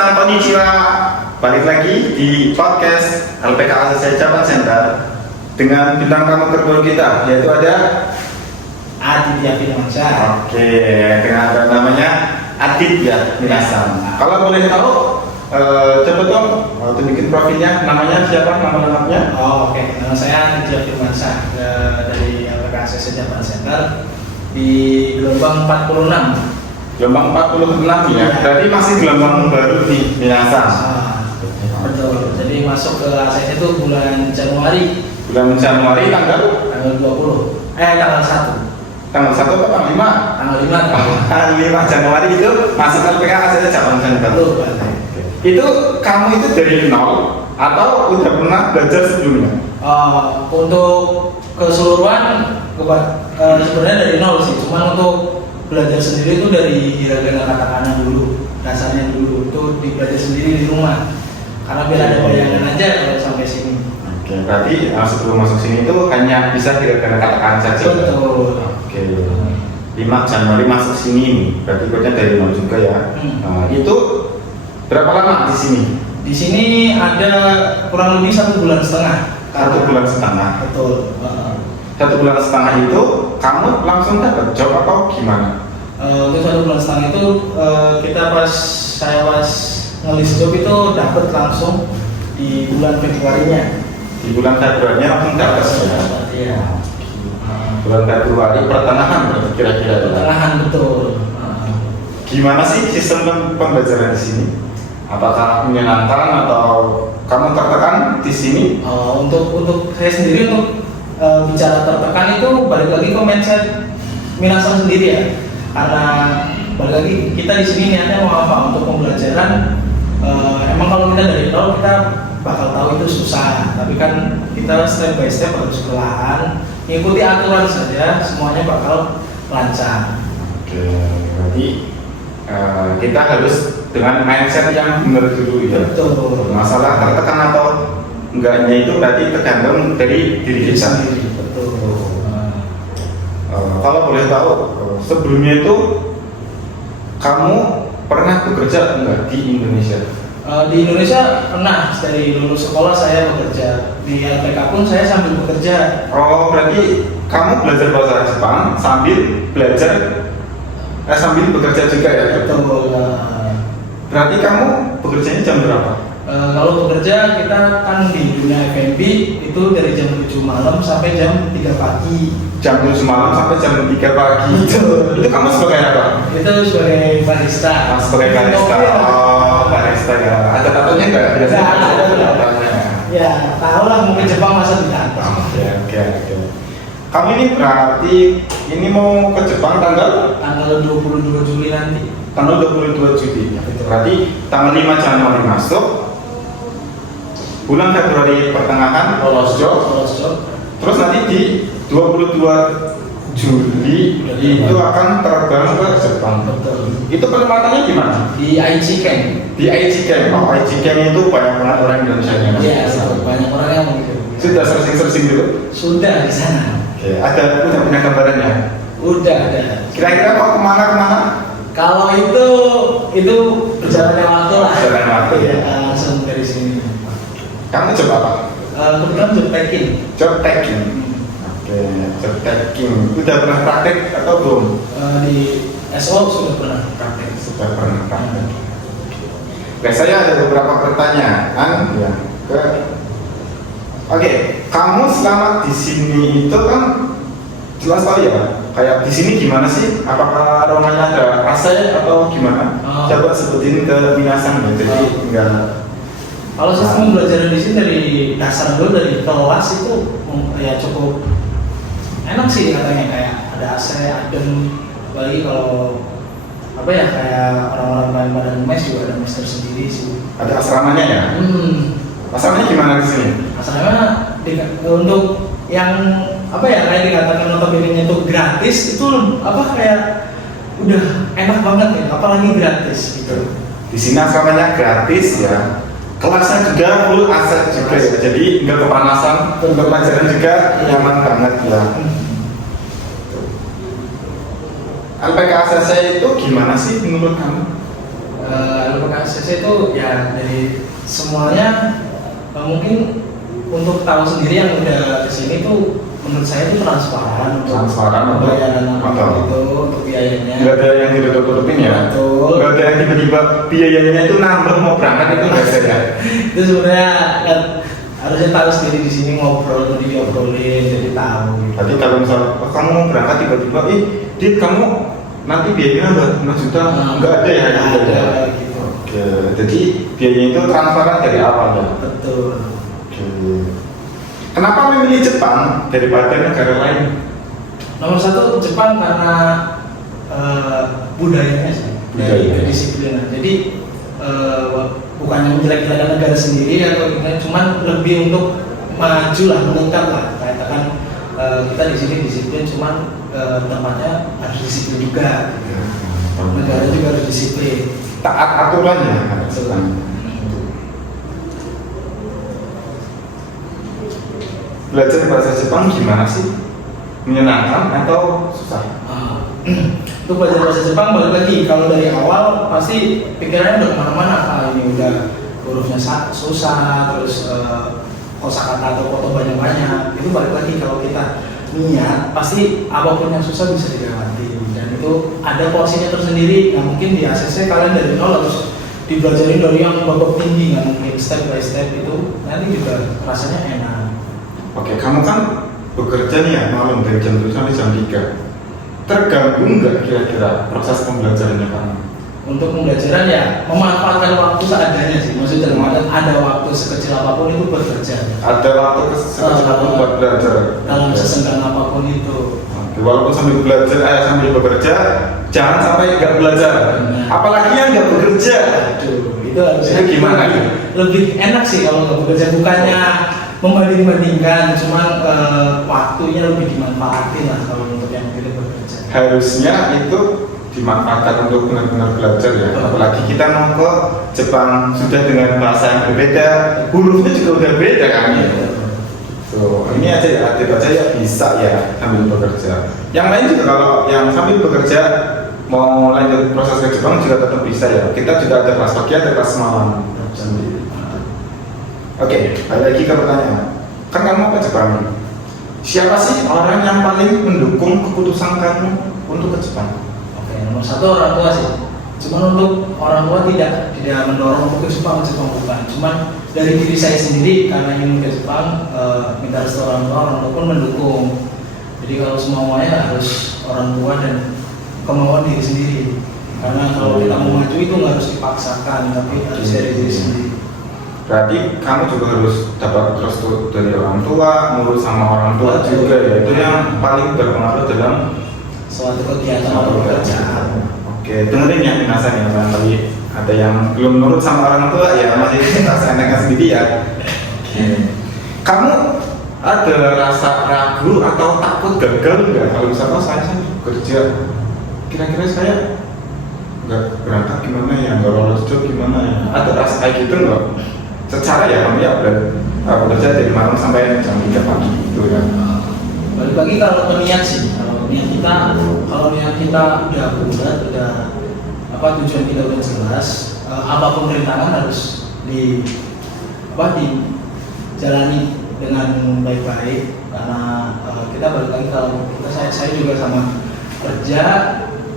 Minasan konnichiwa. Balik lagi di podcast LPK ACC Japan Center dengan bintang tamu terbaru kita, yaitu ada Aditya Firmansyah. Oke, dengan ada namanya Aditya Minasan. Kalau boleh tahu, coba dong tunjukin profilnya, namanya siapa, nama lengkapnya? Oke. Nama saya Aditya Firmansyah dari LPK ACC Japan Center di gelombang 46. Gelombang 46 ya, berarti masih gelombang baru di Minasan. Betul. Jadi masuk ke ACC itu bulan Januari. Bulan Januari tanggal 20. Tanggal 1. Tanggal 1 atau tanggal 5? Tanggal 5. Tanggal 5 Januari itu masuk LPK ACC Japan Center. Betul. Itu kamu itu dari nol atau udah pernah belajar sebelumnya? Untuk keseluruhan sebenarnya dari nol sih. Cuman untuk belajar sendiri itu dari hiragana katakana dulu, dasarnya dulu itu dibelajar sendiri di rumah. Karena biar ada bayangan aja kalau sampai sini. Oke, berarti sebelum masuk sini itu hanya bisa hiragana katakana saja. Betul. Oke. 5 Januari masuk sini, berarti ikutnya dari nol juga ya. Nah, itu berapa lama di sini? Di sini ada kurang lebih 1,5 bulan. 1,5 bulan. Betul. 1,5 bulan itu kamu langsung dapat job atau gimana? Untuk 1,5 bulan itu saya pas ngelis job itu dapat langsung di bulan Februarinya. Di bulan Februari langsung dapat ya? Iya. Bulan Februari pertengahan kira-kira. Pertengahan betul. Gimana sih sistem pembelajaran di sini? Apakah menyenangkan atau kamu tertekan di sini? Untuk saya sendiri untuk bicara tertekan itu balik lagi ke mindset Minasan sendiri ya. Karena balik lagi kita di sini niatnya mau apa untuk pembelajaran. Emang kalau kita dari nol kita bakal tahu itu susah, tapi kan kita step by step harus perlahan mengikuti aturan saja, semuanya bakal lancar. Oke, berarti kita harus dengan mindset yang benar dulu ya. Betul. Masalah tertekan atau enggaknya itu berarti tergantung dari diri kita sendiri. Betul. Kalau boleh tahu, sebelumnya itu kamu pernah bekerja enggak di Indonesia? Di Indonesia pernah, dari lulus sekolah saya bekerja, di LPK pun saya sambil bekerja. Oh, berarti kamu belajar bahasa Jepang sambil sambil bekerja juga ya? Betul. Berarti kamu bekerjanya jam berapa? Kalau bekerja kita kan di dunia F&B itu dari jam 7 malam sampai jam 3 pagi. Jam 7 malam sampai jam 3 pagi. Betul. Itu kamu sebagai apa? Itu sebagai barista. Sebagai barista. Oh, barista ya. Ada tatonya nggak? Nggak ada. Ya, tahu lah mungkin Jepang masa ditato. Oke. Kamu ini berarti ini mau ke Jepang tanggal 22 Juli nanti. Tanggal 22 Juli. Berarti tanggal 5 Januari masuk. Bulan Februari pertengahan lolos job. Terus nanti di 22 Juli itu akan terbang ke Jepang. Betul. Itu penempatannya gimana? Di Aichi Ken. Di Aichi Ken. Oh, Aichi Ken itu banyak banget orang Indonesia nya. Iya, banyak orang yang begitu. Sudah searching dulu? Sudah di sana. Oke, udah punya gambarannya? Udah ada. Kira-kira mau kemana? Kalau itu perjalanan waktu lah. Perjalanan waktu ya. Langsung dari sini. Kamu coba apa? Kebetulan job packing. Job packing. Oke, job packing. Udah pernah praktek atau belum? Di SO sudah pernah praktek. Sudah pernah praktek. Oke, saya ada beberapa pertanyaan ya. Oke, kamu selama di sini itu kan jelas tahu ya, kayak di sini gimana sih? Apakah ruangannya ada AC atau gimana? Coba sebutin ke Minasan ya. Jadi enggak. Kalau sistem belajar di sini dari dasar dulu dari kelas itu ya cukup enak sih katanya, kayak ada AC, adem, apalagi kalau apa ya kayak orang-orang lain pada mes juga ada mes tersendiri sih. Ada asramanya ya? Asramanya gimana di sini? Asrama untuk yang apa ya kayak dikatakan notabene itu gratis itu apa kayak udah enak banget ya, apalagi gratis gitu. Di sini asramanya gratis ya. Kelasnya juga full AC juga ya. Jadi nggak kepanasan, untuk pelajaran juga nyaman banget ya. LPK ACC itu gimana sih menurut kamu? LPK ACC ACC itu ya dari semuanya mungkin untuk tahu sendiri yang udah kesini tuh menurut saya itu transparan untuk pembayaran itu untuk biayanya. Nggak ada yang ditutup-tutupin ya? Betul. Nggak ada yang tiba-tiba biayanya itu nambah mau berangkat itu nggak ada ya? Itu sebenarnya kan harusnya tahu sendiri di sini ngobrol atau diobrolin jadi tahu. Tapi kalau misal kamu mau berangkat tiba-tiba, Dit kamu nanti biayanya nambah 5 juta, nggak ada ya? Nggak ada gitu. Oke, jadi biayanya itu transparan dari awal ya? Betul. Oke. Kenapa memilih Jepang daripada negara lain? Nomor satu Jepang karena budayanya sih, dari kedisiplinan. Jadi bukan menjelek-jelekan negara sendiri atau gimana, cuman lebih untuk maju lah, meningkat lah. Katakan kita di sini disiplin, cuman tempatnya harus disiplin juga. Negara juga harus disiplin. Taat aturannya. Belajar bahasa Jepang gimana sih? Menyenangkan atau susah? Untuk belajar bahasa Jepang balik lagi, kalau dari awal pasti pikirannya udah kemana-mana. Ini udah hurufnya susah, terus kosakata atau foto banyak-banyak. Itu balik lagi kalau kita niat, pasti apapun yang susah bisa dilewati. Dan itu ada porsinya tersendiri. Nah mungkin di ACC kalian dari nol harus dibelajarin dari yang babak tinggi, nggak mungkin step by step itu nanti juga rasanya enak. Oke, kamu kan bekerja nih ya malam dari jam 7 sampai jam 3. Terganggu nggak kira-kira proses pembelajarannya kamu? Untuk pembelajaran ya memanfaatkan waktu seadanya sih. Maksudnya ada waktu sekecil apapun itu buat belajar. Ada waktu sekecil apapun buat belajar. Dalam sesenggang apapun itu. Oke, walaupun sambil belajar, sambil bekerja, jangan sampai nggak belajar. Apalagi yang nggak bekerja. Aduh, itu harusnya gimana? Lebih enak sih kalau nggak bekerja, bukannya membanding-bandingkan, cuman waktunya lebih dimanfaatin lah kalau untuk yang tidak bekerja. Harusnya itu dimanfaatkan untuk benar-benar belajar ya. Apalagi kita mau ke Jepang sudah dengan bahasa yang berbeda, hurufnya juga udah beda kan ya. So, ini aja ya, adib aja ya bisa ya sambil bekerja. Yang lain juga kalau yang sambil bekerja mau lanjut proses ke Jepang juga tetap bisa ya. Kita juga ada kelas pagi, ada kelas malam sendiri. Oke, balik lagi ke pertanyaan. Kan kamu ke Jepang nih. Siapa sih orang yang paling mendukung keputusan kamu untuk ke Jepang? Oke, nomor satu orang tua sih. Cuman untuk orang tua tidak mendorong untuk ke Jepang bukan. Cuman dari diri saya sendiri karena ingin ke Jepang, minta restu orang tua pun mendukung. Jadi kalau semuanya harus orang tua dan kemauan diri sendiri. Karena kalau kita mau maju itu nggak harus dipaksakan, tapi harus dari diri sendiri. Berarti kamu juga harus dapat restu dari orang tua, nurut sama orang tua juga ya. Itu yang paling berpengaruh dalam suatu kegiatan atau pekerjaan. Oke, dengerin ya minasan ya, tadi ada yang belum nurut sama orang tua ya masih kita seenaknya sendiri ya. Kamu ada rasa ragu atau takut gagal nggak kalau misalnya saya kerja, kira-kira saya nggak berangkat gimana ya, nggak lolos job gimana ya? Ada rasa kayak gitu nggak? Secara ya kamu ya bekerja dari malam sampai jam 3 pagi gitu ya. Balik lagi kalau niat sih, kalau niat kita udah bulat, udah tujuan kita udah jelas, apapun rintangan harus dijalani dengan baik-baik. Karena kita balik lagi kalau saya juga sama kerja,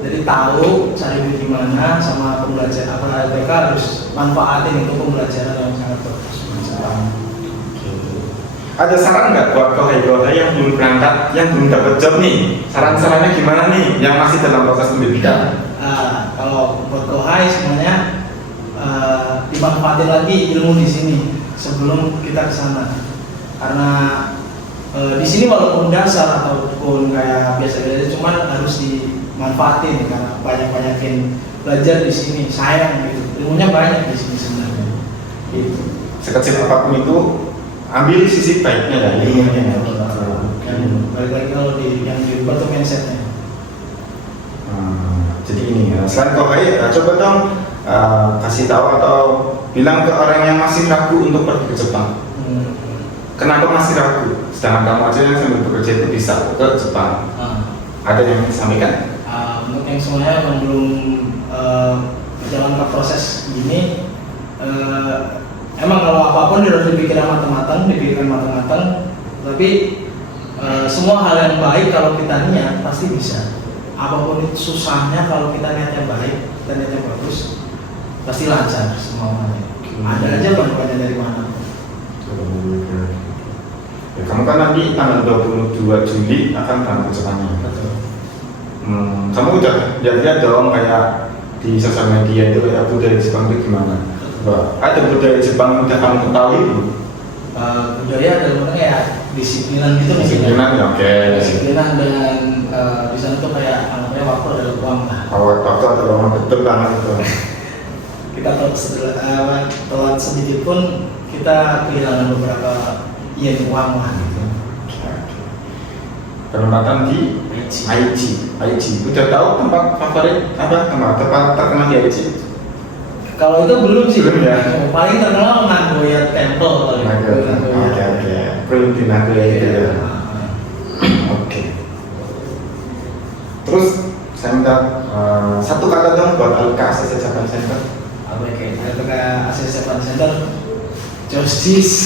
jadi tahu cari duit gimana sama pembelajaran apa mereka harus manfaatin itu pembelajaran yang sangat bagus. Ada saran nggak buat kohai-kohai yang belum berangkat, yang belum dapat job nih? Saran-sarannya gimana nih yang masih dalam proses pendidikan? Kalau buat kohai sebenarnya dimanfaatin lagi ilmu di sini sebelum kita ke sana. Karena di sini walaupun dasar ataupun kayak biasa-biasa, cuman harus dimanfaatin karena banyak-banyakin belajar di sini. Sayang gitu, ilmunya banyak di sini sebenarnya. Gitu. Sekecil apapun itu ambil sisi baiknya ya, ilmunya. Dan balik lagi kalau yang dirubah tuh mindsetnya. Jadi ini ya, selain kohai, coba dong kasih tahu atau bilang ke orang yang masih ragu untuk pergi ke Jepang. Kenapa masih ragu? Sedangkan kamu aja yang sambil bekerja itu bisa ke Jepang. Ada yang disampaikan? Untuk yang semuanya yang belum berjalan ke proses ini, emang kalau apapun harus dipikirkan matang-matang, tapi semua hal yang baik kalau kita niat pasti bisa. Apapun itu susahnya kalau kita niatnya baik, kita niatnya bagus, pasti lancar semuanya. Ada aja bantuannya dari mana. Ya, kamu kan nanti tanggal 22 Juli akan berangkat ke Jepang. Betul. Kamu udah lihat dong kayak di sosial media itu kayak budaya Jepang itu gimana? Ada budaya Jepang yang udah kamu ketahui belum? Budaya adalah kayak disiplinan gitu Disiplinan ya, oke. Disiplinan dan di sana tuh kayak anggapnya waktu adalah uang lah. Waktu adalah uang, betul banget itu. Kita telat sedikit pun kita kehilangan beberapa uang lah gitu. Penempatan di Aichi. Udah tahu tempat favorit apa? Tempat terkenal di Aichi? Kalau itu belum sih. Belum ya? Paling terkenal Nagoya Temple. Oke. Belum di Nagoya itu ya. Oke. Terus saya minta satu kata dong buat ACC Japan Center. Apa ya kayak ACC Japan Center? Justice.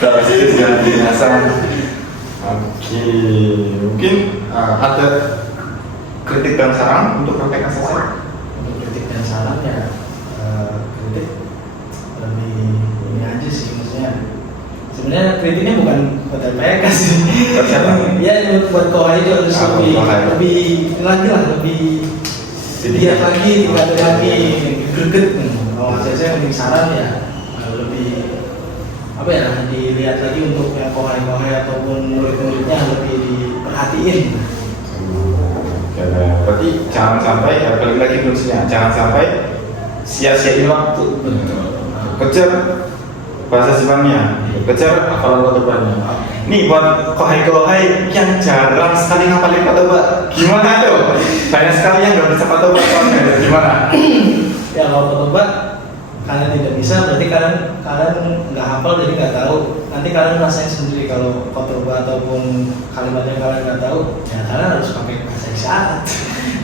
Dan binasang. Oke. Mungkin ada kritik dan saran untuk praktek ACC? Untuk kritik dan saran ya kritik lebih ini aja sih, maksudnya sebenarnya kritiknya bukan buat LPK sih. Buat siapa? Ya buat Kohai juga harus lebih lagi lah, lebih lihat lagi, tingkat lagi, greget. Kalau saya mending saran ya lebih apa ya, dilihat lagi untuk yang Kohai ataupun murid-muridnya lebih diperhatiin. Ya, berarti jangan sampai ya balik lagi kuncinya, jangan sampai sia-siain waktu. Kejar bahasa Jepangnya, kejar hafalan kotobannya. Nih buat kohai yang jarang sekali ngapalin kotoba, gimana tuh? Banyak sekali yang nggak bisa kotoba, gimana? Ya kalau kotoba kalian tidak bisa, berarti kalian nggak hafal, jadi nggak tahu. Nanti kalian rasain sendiri kalau kotoba ataupun kalimat yang kalian nggak tahu, ya kalian harus pakai bahasa isyarat.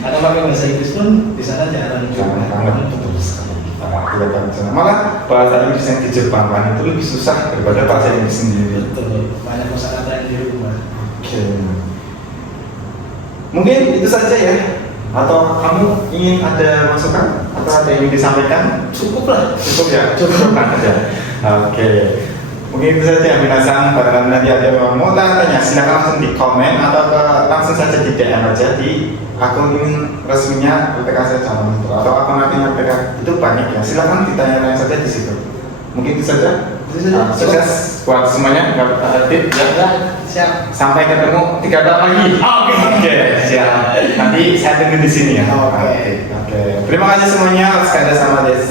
Karena pakai bahasa Inggris pun di sana jarang banget, betul sekali. Malah bahasa Inggris yang di Jepang kan itu lebih susah daripada bahasa Inggris sendiri. Betul, banyak kosakata yang di rumah. Oke. Mungkin itu saja ya. Atau kamu ingin ada masukan atau ada yang ingin disampaikan? Cukup lah. Cukup ya. Cukup aja. Oke. Mungkin itu saja minasang. Barangkali nanti ada yang mau tanya, silakan langsung di komen atau langsung saja di DM aja di akun resminya LPK Japan itu, atau akun nantinya LPK itu banyak ya. Silakan ditanya-tanya saja di situ. Mungkin itu saja. Sukses buat semuanya. Ada tip ya. Siap. Sampai ketemu 3 tahun lagi. Oke. Siap. Nanti saya tunggu di sini ya. Oke. Terima kasih semuanya. Sekali sama Des.